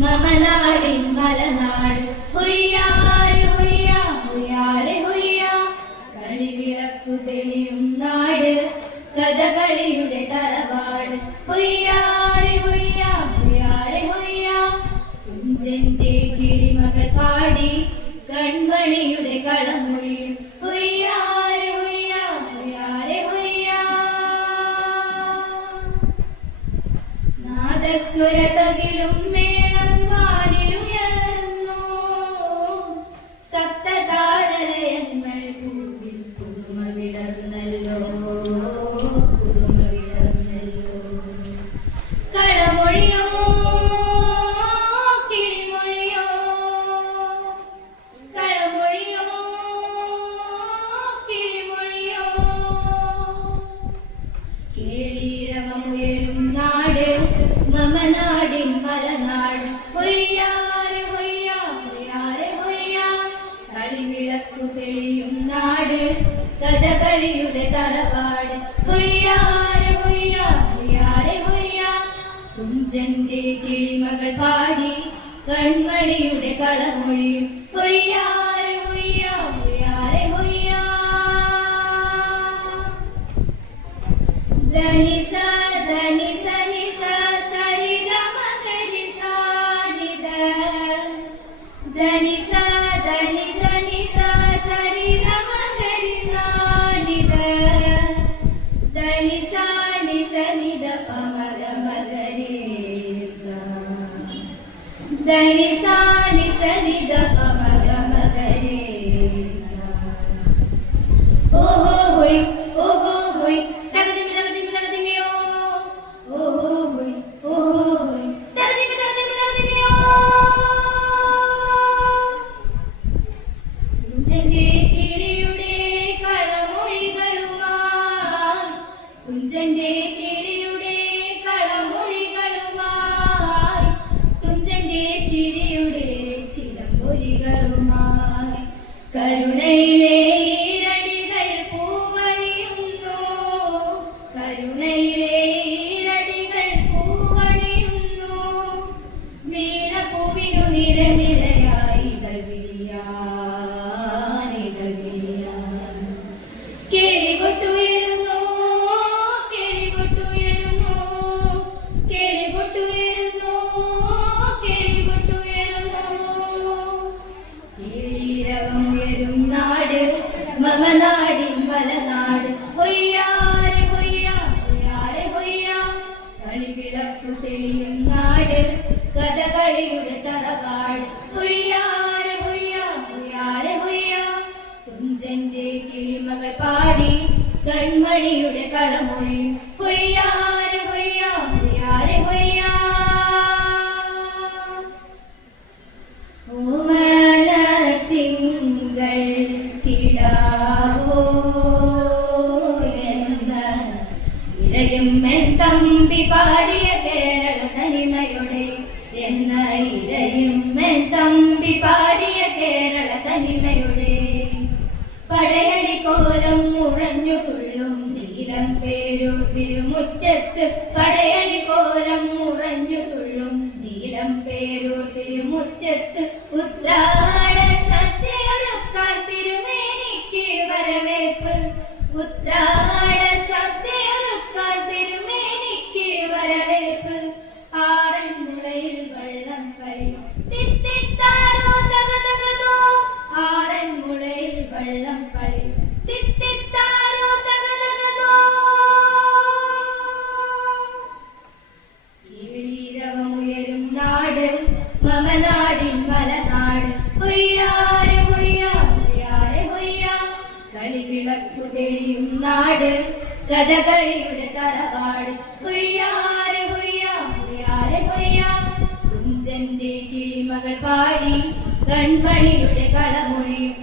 മമനാടിൻ മലനാട് ഹുയ്യാരെ ഹുയ്യാ ഹുയ്യാരെ ഹുയ്യാ കളിവിളക്കു തെളിയും നാട് കഥകളിയുടെ തറവാട് ഹുയ്യാരെ ഹുയ്യാ ഹുയ്യാരെ ഹുയ്യാ തുഞ്ചന്റെ കിളിമകൾ പാടി കൺമണിയുടെ കളമൊഴിയും ഹുയ്യാരെ ഹുയ്യാ ഹുയ്യാരെ ഹുയ്യാ നാദസ്വരതകിലും മേളം വാനിലുയർന്നു സപ്തതാളലയങ്ങൾ പൂവിൽ പുതുമ വിടർന്നല്ലോ പുതുമ വിടർന്നല്ലോ കളമൊഴിയോ കിളിമൊഴിയോ കളമൊഴിയോ കിളിമൊഴിയോ കേളീരവമുയരും നാട് മമനാടിൻ മലനാട് ഹുയ്യാരെ ഹുയ്യാ ഹുയ്യാരെ ഹുയ്യാ കളിവിളക്കു തെളിയും നാട് കഥകളിയുടെ തറവാട് ഹുയ്യാരെ ഹുയ്യാ ഹുയ്യാരെ ഹുയ്യാ തുഞ്ചന്റെ കിളിമകൾ പാടി കൺമണിയുടെ കളമൊഴിയും ഹുയ്യാരെ ഹുയ്യാ ഹുയ്യാരെ ഹുയ്യാ ധനിസ ധനിസ നിസ ധനിസ ധനിസ നിസ സരിഗമ ഗരിസ നിദ ധനിസ നിസ നിദ പമഗ മഗരിസ ധനിസ നിസ നിദ പമഗ മഗരിസ ഓഹോ ഹോയ് തകദിമി തകദിമി തകദിമിയോ ഓഹോ ഹോയ് തകദിമി തകദിമി തകദിമിയോ തുഞ്ചന്റെ കിളിയുടെ കളമൊഴികളുമായി തുഞ്ചന്റെ കിളിയുടെ കളമൊഴികളുമായി തുഞ്ചന്റെ ചിരിയുടെ ചിലമ്പൊലികളുമായി കരുണയിലെ ഈരടികൾ പൂവണിയുന്നു കരുണയിലെ ഈരടികൾ പൂവണിയുന്നു വീണപ്പൂവിനു നിരനിരയായി ഇതൾ വിരിയാൻ കിളികൊട്ടുയരുന്നു കിളികൊട്ടുയരുന്നു കിളികൊട്ടുയരുന്നു കിളികൊട്ടുയരുന്നു കിളീരവമുയരും നാട് മമനാടിൻ മലനാട് ഹുയ്യാരെ ഹുയ്യാ ഹുയ്യാരെ ഹുയ്യാ കളിവിളക്കു തെളിയും നാട് കഥകളിയുടെ തറവാട് ഹുയ്യാരെ ഹുയ്യാ ഹുയ്യാരെ ഹുയ്യാ തുഞ്ചന്റെ കിളിമകൾ പാടി കൺമണിയുടെ കളമൊഴിയും ഹുയ്യാരെ ഹുയ്യാ ഹുയ്യാരെ ഹുയ്യാ ഓമനത്തിങ്കൾ കിടാവോ എന്ന ഇരയും തമ്പി പാടിയ കേരള തനിമയുടെ എന്ന ഇരയും തമ്പി പാടിയ കേരള തനിമയുടെ പടയണി കോലം മുറഞ്ഞു തുള്ളും നീലം പേരൂർ തിരുമുറ്റത്ത് പടയണി കോലം മുറഞ്ഞു തുള്ളും നീലം പേരൂർ തിരുമുറ്റത്ത് ഉത്രാട സദ്യയൊരുക്കാൻ തിരുമേനിക്ക് വരവേൽപ്പ് ഉത്രാട സദ്യയൊരുക്കാൻ തിരുമേനിക്ക് വരവേൽപ്പ് ആറന്മുളയിൽ വള്ളം കളിയും തിത്തിത്താരോ തകതകതോ ആറന്മുളയിൽ വള്ളം കളിയും തിത്തിത്താരോ തകതകതോ കേളീരവമുയരും നാട് മമനാടിൻ മലനാട് ഹുയ്യാരെ ഹുയ്യാ ഹുയ്യാരെ ഹുയ്യാ കളിവിളക്കു തെളിയും നാട് കഥകളിയുടെ തറവാട് ഹുയ്യാരെ ഹുയ്യാ ഹുയ്യാരെ ഹുയ്യാ തുഞ്ചന്റെ കിളിമകൾ പാടി കൺമണിയുടെ കളമൊഴിയും